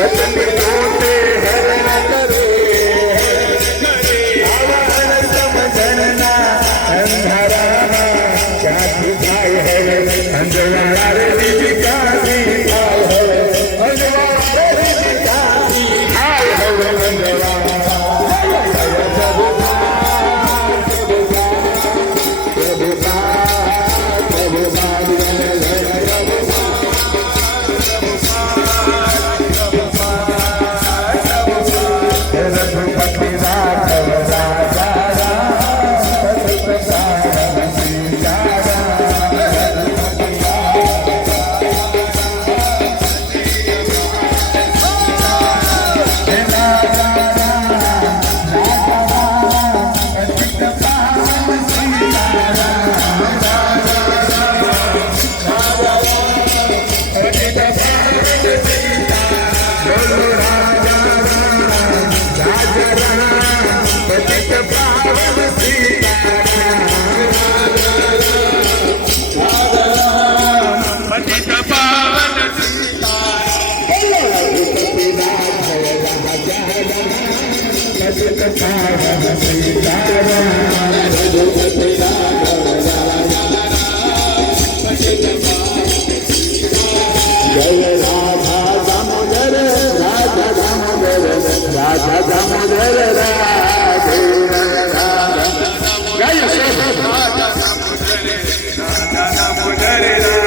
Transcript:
पत्नी होते हरण करे आवाहन समझना अंधारा क्या दिखाई है अंधेरा रे दिखाई है अंधेरा रे दिखाई है अंधेरा Jai